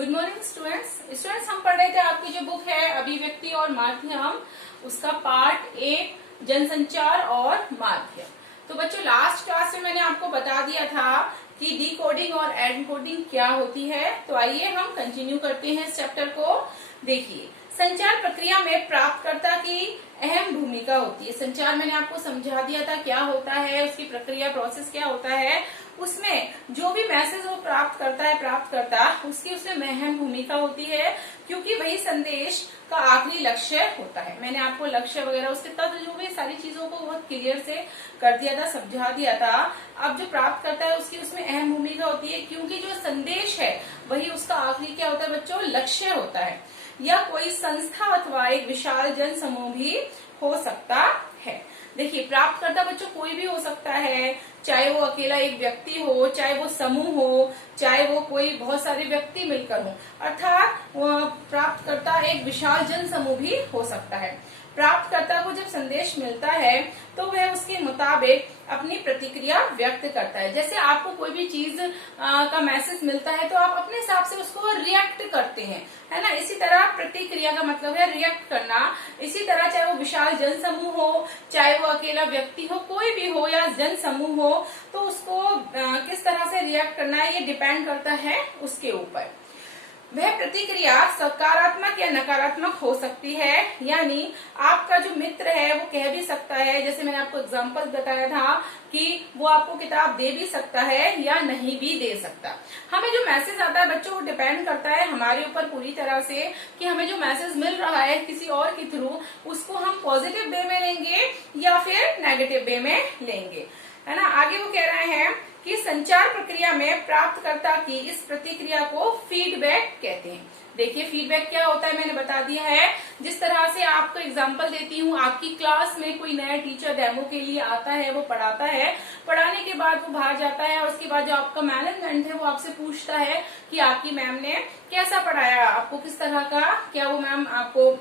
Good morning students हम पढ़ रहे थे आपकी जो बुक है अभिव्यक्ति और माध्यम, उसका पार्ट 1 जनसंचार और माध्यम। तो बच्चों लास्ट क्लास में मैंने आपको बता दिया था कि डिकोडिंग और एनकोडिंग क्या होती है। तो आइए हम कंटिन्यू करते हैं इस चैप्टर को। देखिए, संचार प्रक्रिया में प्राप्तकर्ता की अहम भूमिका होती है। संचार मैंने आपको समझा दिया था क्या होता है, उसकी प्रक्रिया प्रोसेस क्या होता है। उसमें जो भी मैसेज वो प्राप्त करता है प्राप्तकर्ता, उसकी उसमें अहम भूमिका होती है, क्योंकि वही संदेश का आखिरी लक्ष्य होता है। मैंने आपको लक्ष्य वगैरह उसके तत्व जो भी सारी चीजों को बहुत क्लियर से कर दिया था, समझा दिया था। अब जो प्राप्त करता है उसकी उसमें अहम भूमिका होती है, क्योंकि जो संदेश है वही उसका आखिरी क्या होता है बच्चों, लक्ष्य होता है। या कोई संस्था अथवा एक विशाल जन समूह भी हो सकता है। देखिए, प्राप्तकर्ता बच्चों कोई भी हो सकता है, चाहे वो अकेला एक व्यक्ति हो, चाहे वो समूह हो, चाहे वो कोई बहुत सारे व्यक्ति मिलकर हो, अर्थात प्राप्तकर्ता एक विशाल जन समूह भी हो सकता है। प्राप्तकर्ता को जब संदेश मिलता है तो वह उसके मुताबिक अपनी प्रतिक्रिया व्यक्त करता है। जैसे आपको कोई भी चीज का मैसेज मिलता है तो आप अपने हिसाब से उसको रिएक्ट करते हैं, है ना। इसी तरह प्रतिक्रिया का मतलब है रिएक्ट करना। इसी तरह चाहे वो विशाल जन समूह हो, चाहे वो अकेला व्यक्ति हो, कोई भी हो या जन समूह हो, तो उसको किस तरह से रिएक्ट करना है ये डिपेंड करता है उसके ऊपर। वह प्रतिक्रिया सकारात्मक या नकारात्मक हो सकती है। यानी आपका जो मित्र है वो कह भी सकता है, जैसे मैंने आपको एग्जांपल बताया था कि वो आपको किताब दे भी सकता है या नहीं भी दे सकता। हमें जो मैसेज आता है बच्चों वो डिपेंड करता है हमारे ऊपर पूरी तरह से कि हमें जो मैसेज मिल रहा है किसी और के थ्रू, उसको हम पॉजिटिव वे में लेंगे या फिर नेगेटिव वे में लेंगे, है ना। आगे वो कह रहे हैं कि संचार प्रक्रिया में प्राप्तकर्ता की इस प्रतिक्रिया को फीडबैक कहते हैं। देखिए, फीडबैक क्या होता है मैंने बता दिया है। जिस तरह से आपको एग्जांपल देती हूँ, आपकी क्लास में कोई नया टीचर डेमो के लिए आता है, वो पढ़ाता है, पढ़ाने के बाद वो बाहर जाता है और उसके बाद जो आपका मैनेजमेंट है वो आपसे पूछता है कि आपकी मैम ने कैसा पढ़ाया, आपको किस तरह का, क्या वो मैम आपको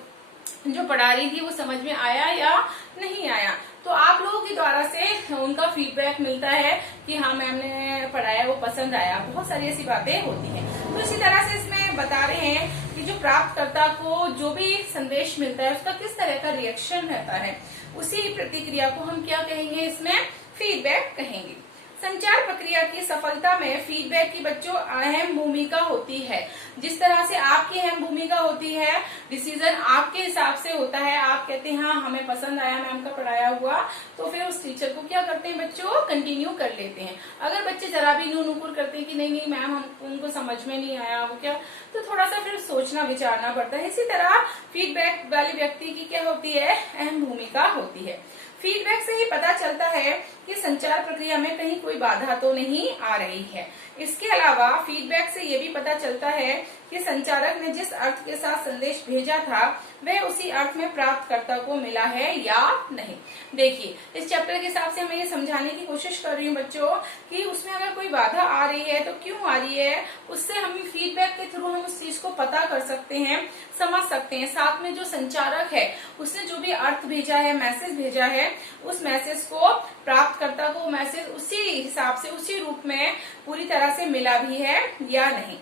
जो पढ़ा रही थी वो समझ में आया या नहीं आया। तो आप लोगों के द्वारा से उनका फीडबैक मिलता है कि हाँ मैम ने पढ़ाया वो पसंद आया। बहुत सारी ऐसी बातें होती हैं। तो इसी तरह से इसमें बता रहे हैं कि जो प्राप्तकर्ता को जो भी संदेश मिलता है उसका किस तरह का रिएक्शन रहता है, उसी प्रतिक्रिया को हम क्या कहेंगे, इसमें फीडबैक कहेंगे। संचार प्रक्रिया की सफलता में फीडबैक की बच्चों अहम भूमिका होती है। जिस तरह से आपकी अहम भूमिका होती है, डिसीजन आपके हिसाब से होता है। आप कहते हैं हाँ हमें पसंद आया मैम का पढ़ाया हुआ, तो फिर उस टीचर को क्या करते हैं बच्चों, कंटिन्यू कर लेते हैं। अगर बच्चे जरा भी नुकुर करते हैं कि नहीं नहीं मैम हम उनको समझ में नहीं आया वो क्या, तो थोड़ा सा फिर सोचना विचारना पड़ता है। इसी तरह फीडबैक वाली व्यक्ति की क्या होती है, अहम भूमिका होती है। फीडबैक से ही पता चलता है कि संचार प्रक्रिया में कहीं कोई बाधा तो नहीं आ रही है। इसके अलावा फीडबैक से ये भी पता चलता है कि संचारक ने जिस अर्थ के साथ संदेश भेजा था वह उसी अर्थ में प्राप्तकर्ता को मिला है या नहीं। देखिए, इस चैप्टर के हिसाब से मैं ये समझाने की कोशिश कर रही हूँ बच्चों कि उसमें अगर कोई बाधा आ रही है तो क्यों आ रही है, उससे हम फीडबैक के थ्रू हम उस चीज को पता कर सकते हैं, समझ सकते हैं। साथ में जो संचारक है उसने जो भी अर्थ भेजा है, मैसेज भेजा है, उस मैसेज को प्राप्तकर्ता को मैसेज उसी हिसाब से उसी रूप में पूरी तरह से मिला भी है या नहीं।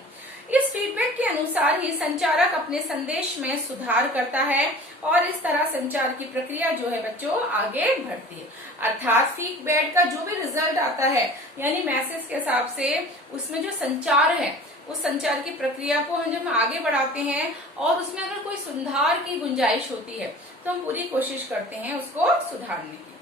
इस फीडबैक के अनुसार ही संचारक अपने संदेश में सुधार करता है और इस तरह संचार की प्रक्रिया जो है बच्चों आगे बढ़ती है। अर्थात फीडबैक का जो भी रिजल्ट आता है, यानी मैसेज के हिसाब से उसमें जो संचार है, उस संचार की प्रक्रिया को हम जब आगे बढ़ाते हैं और उसमें अगर कोई सुधार की गुंजाइश होती है तो हम पूरी कोशिश करते हैं उसको सुधारने की।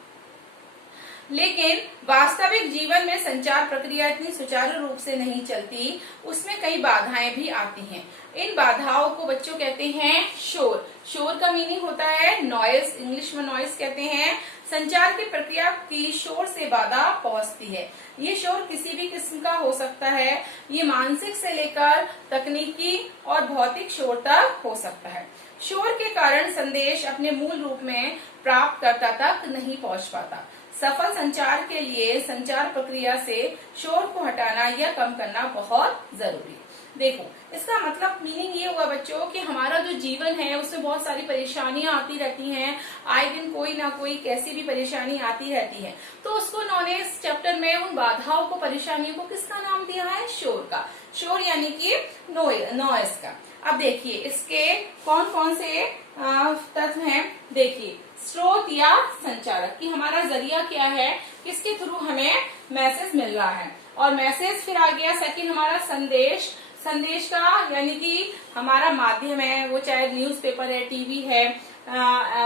लेकिन वास्तविक जीवन में संचार प्रक्रिया इतनी सुचारू रूप से नहीं चलती, उसमें कई बाधाएं भी आती हैं। इन बाधाओं को बच्चों कहते हैं शोर। शोर का मीनिंग होता है नॉइज, इंग्लिश में नॉइज कहते हैं। संचार की प्रक्रिया की शोर से बाधा पहुंचती है। ये शोर किसी भी किस्म का हो सकता है। ये मानसिक से लेकर तकनीकी और भौतिक शोर तक हो सकता है। शोर के कारण संदेश अपने मूल रूप में प्राप्तकर्ता तक नहीं पहुंच पाता। सफल संचार के लिए संचार प्रक्रिया से शोर को हटाना या कम करना बहुत जरूरी है। देखो, इसका मतलब मीनिंग ये हुआ बच्चों कि हमारा जो जीवन है उसमें बहुत सारी परेशानियां आती रहती हैं, आए दिन कोई ना कोई कैसी भी परेशानी आती रहती है। तो उसको उन्होंने इस चैप्टर में उन बाधाओं को, परेशानियों को किसका नाम दिया है? शोर का। शोर यानी कि नॉइस का। अब देखिए इसके कौन कौन से तत्व हैं। देखिए, स्रोत या संचारक, कि हमारा जरिया क्या है, किसके थ्रू हमें मैसेज मिल रहा है। और मैसेज फिर आ गया सेकंड हमारा संदेश। संदेश का यानी कि हमारा माध्यम है, वो चाहे न्यूज़पेपर है, टीवी है,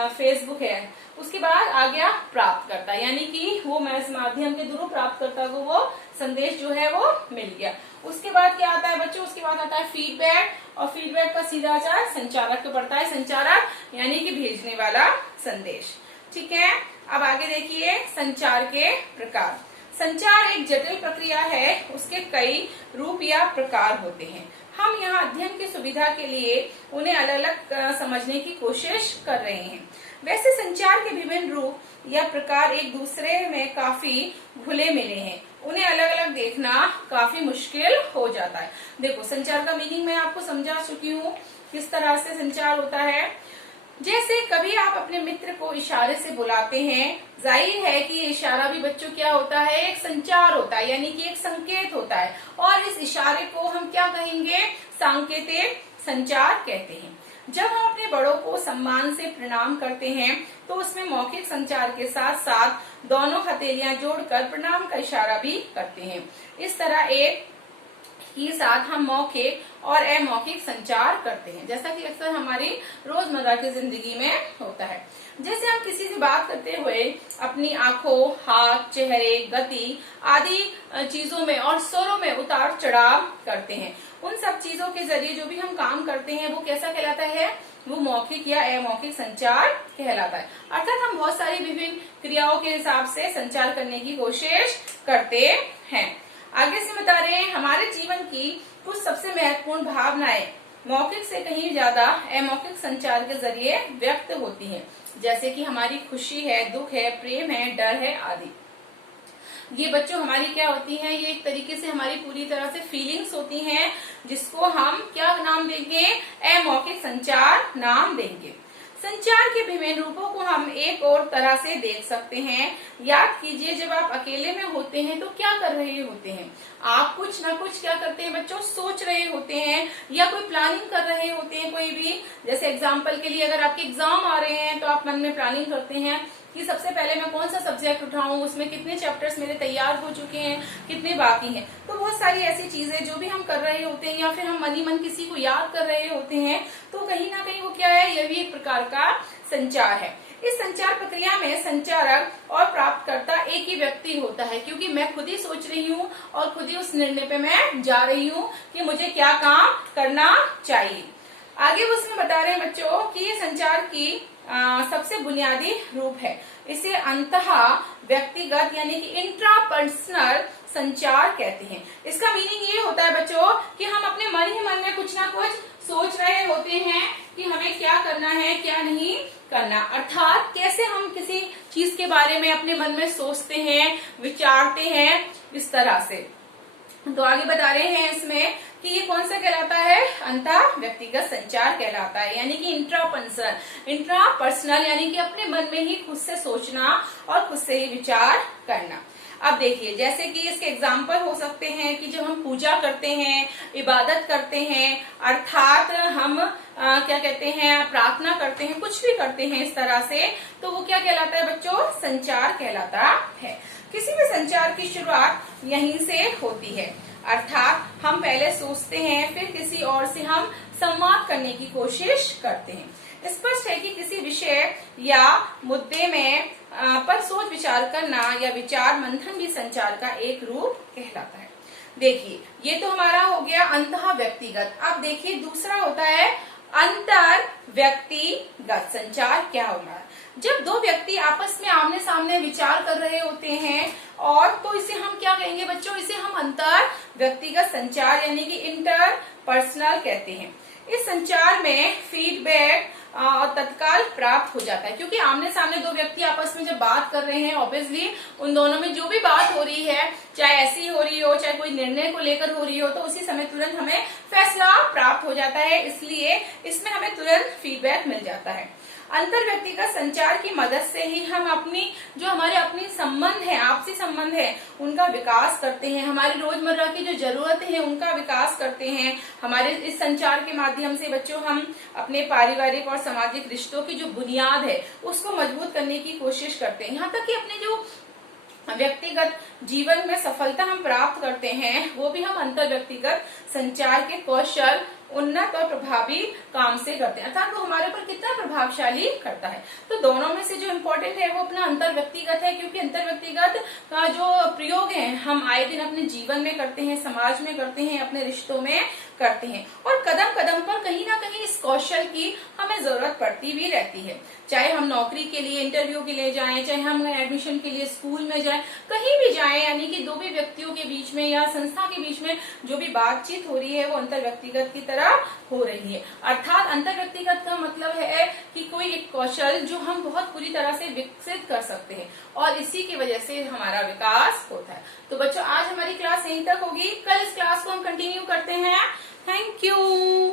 फेसबुक है। उसके बाद आ गया प्राप्तकर्ता, यानी कि वो माध्यम के थ्रू प्राप्तकर्ता को वो संदेश जो है वो मिल गया। उसके बाद क्या आता है बच्चों? उसके बाद आता है फीडबैक, और फीडबैक का सीधा असर संचारक पे पड़ता है। संचारक यानी कि भेजने वाला संदेश। ठीक है, अब आगे देखिए संचार के प्रकार। संचार एक जटिल प्रक्रिया है, उसके कई रूप या प्रकार होते हैं। हम यहाँ अध्ययन की सुविधा के लिए उन्हें अलग अलग समझने की कोशिश कर रहे हैं। वैसे संचार के विभिन्न रूप या प्रकार एक दूसरे में काफी घुले मिले हैं, उन्हें अलग अलग देखना काफी मुश्किल हो जाता है। देखो, संचार का मीनिंग मैं आपको समझा चुकी हूँ, किस तरह से संचार होता है। जैसे कभी आप अपने मित्र को इशारे से बुलाते हैं, जाहिर है कि ये इशारा भी बच्चों क्या होता है? एक संचार होता है, यानी कि एक संकेत होता है। और इस इशारे को हम क्या कहेंगे? सांकेतिक संचार कहते हैं। जब हम अपने बड़ों को सम्मान से प्रणाम करते हैं तो उसमें मौखिक संचार के साथ साथ दोनों हथेलियां जोड़कर प्रणाम का इशारा भी करते हैं। इस तरह एक ही साथ हम मौखिक और अमौखिक संचार करते हैं, जैसा कि अक्सर हमारी रोजमर्रा की जिंदगी में होता है। जैसे हम किसी से बात करते हुए अपनी आंखों, हाथ, चेहरे, गति आदि चीजों में और स्वरों में उतार चढ़ाव करते हैं। उन सब चीजों के जरिए जो भी हम काम करते हैं वो कैसा कहलाता है? वो मौखिक या अमौखिक संचार कहलाता है। अर्थात हम बहुत सारी विभिन्न क्रियाओं के हिसाब से संचार करने की कोशिश करते हैं। आगे से बता रहे हैं, हमारे जीवन की कुछ सबसे महत्वपूर्ण भावनाएं मौखिक से कहीं ज्यादा अमौखिक संचार के जरिए व्यक्त होती हैं, जैसे कि हमारी खुशी है, दुख है, प्रेम है, डर है आदि। ये बच्चों हमारी क्या होती हैं? ये एक तरीके से हमारी पूरी तरह से फीलिंग्स होती हैं, जिसको हम क्या नाम देंगे? अमौखिक संचार नाम देंगे। संचार के विभिन्न रूपों को हम एक और तरह से देख सकते हैं। याद कीजिए, जब आप अकेले में होते हैं तो क्या कर रहे होते हैं? आप कुछ ना कुछ क्या करते हैं बच्चों? सोच रहे होते हैं या कोई प्लानिंग कर रहे होते हैं। कोई भी, जैसे एग्जाम्पल के लिए अगर आपके एग्जाम आ रहे हैं तो आप मन में प्लानिंग करते हैं कि सबसे पहले मैं कौन सा सब्जेक्ट उठाऊं, उसमें कितने चैप्टर्स मेरे तैयार हो चुके हैं, कितने बाकी हैं। तो बहुत सारी ऐसी चीजें जो भी हम कर रहे होते हैं, या फिर हम मन ही मन किसी को याद कर रहे होते हैं, तो कहीं ना कहीं वो क्या है? यह भी एक प्रकार का संचार है। इस संचार प्रक्रिया में संचारक और प्राप्तकर्ता एक ही व्यक्ति होता है, क्योंकि मैं खुद ही सोच रही हूँ और खुद ही उस निर्णय पे मैं जा रही हूँ कि मुझे क्या काम करना चाहिए। आगे वो उसमें बता रहे हैं बच्चों कि ये संचार की सबसे बुनियादी रूप है। इसे अंतः व्यक्तिगत यानी कि इंट्रापर्सनल संचार कहते हैं। इसका मीनिंग ये होता है बच्चों कि हम अपने मन ही मन में कुछ ना कुछ सोच रहे होते हैं कि हमें क्या करना है, क्या नहीं करना। अर्थात कैसे हम किसी चीज के बारे में अपने मन में सोचते हैं, विचारते हैं, इस तरह से। तो आगे बता रहे हैं इसमें कि ये कौन सा कहलाता है? अंतः व्यक्तिगत संचार कहलाता है, यानी कि इंट्रापर्सनल यानी कि अपने मन में ही खुद से सोचना और खुद से ही विचार करना। अब देखिए, जैसे कि इसके एग्जाम्पल हो सकते हैं कि जब हम पूजा करते हैं, इबादत करते हैं, अर्थात हम क्या कहते हैं, प्रार्थना करते हैं, कुछ भी करते हैं इस तरह से, तो वो क्या कहलाता है बच्चों? संचार कहलाता है। किसी भी संचार की शुरुआत यहीं से होती है, अर्थात हम पहले सोचते हैं, फिर किसी और से हम संवाद करने की कोशिश करते हैं। स्पष्ट है कि किसी विषय या मुद्दे में पर सोच विचार करना या विचार मंथन भी संचार का एक रूप कहलाता है। देखिए, ये तो हमारा हो गया अंतः व्यक्तिगत। अब देखिए दूसरा होता है अंतर व्यक्तिगत संचार। क्या होगा? जब दो व्यक्ति आपस में आमने सामने विचार कर रहे होते हैं, और तो इसे हम क्या कहेंगे बच्चों? इसे हम अंतर व्यक्तिगत संचार यानी कि इंटरपर्सनल कहते हैं। इस संचार में फीडबैक तत्काल प्राप्त हो जाता है, क्योंकि आमने सामने दो व्यक्ति आपस में जब बात कर रहे हैं, ऑब्वियसली उन दोनों में जो भी बात हो रही है, चाहे ऐसी हो रही हो, चाहे कोई निर्णय को लेकर हो रही हो, तो उसी समय तुरंत हमें फैसला प्राप्त हो जाता है। इसलिए इसमें हमें तुरंत फीडबैक मिल जाता है। अंतर व्यक्तिगत संचार की मदद से ही हम जो हमारे अपनी संबंध है, आपसी संबंध है, उनका विकास करते हैं। हमारी रोजमर्रा की जो जरूरतें हैं उनका विकास करते हैं। हमारे इस संचार के माध्यम से बच्चों हम अपने पारिवारिक और सामाजिक रिश्तों की जो बुनियाद है उसको मजबूत करने की कोशिश करते हैं। यहाँ तक कि अपने जो व्यक्तिगत जीवन में सफलता हम प्राप्त करते हैं वो भी हम अंतर व्यक्तिगत संचार के कौशल, उन्नत और प्रभावी काम से करते हैं, अर्थात वो हमारे ऊपर कितना प्रभावशाली करता है। तो दोनों में से जो इम्पोर्टेंट है वो अपना अंतर व्यक्तिगत है, क्योंकि अंतर व्यक्तिगत का जो प्रयोग है हम आए दिन अपने जीवन में करते हैं, समाज में करते हैं, अपने रिश्तों में करते हैं, और कदम कदम पर कहीं ना कहीं इस कौशल की हमें जरूरत पड़ती भी रहती है। चाहे हम नौकरी के लिए, इंटरव्यू के लिए जाएं, चाहे हम एडमिशन के लिए स्कूल में जाएं, कहीं भी जाएं, यानी कि दो भी व्यक्तियों के बीच में या संस्था के बीच में जो भी बातचीत हो रही है वो अंतर व्यक्तिगत की तरह हो रही है। अर्थात अंतर व्यक्तिगत का मतलब है कि कोई एक कौशल जो हम बहुत पूरी तरह से विकसित कर सकते हैं, और इसी की वजह से हमारा विकास होता है। तो बच्चों आज हमारी क्लास यहीं तक होगी, कल इस क्लास को हम कंटिन्यू करते हैं। Thank you.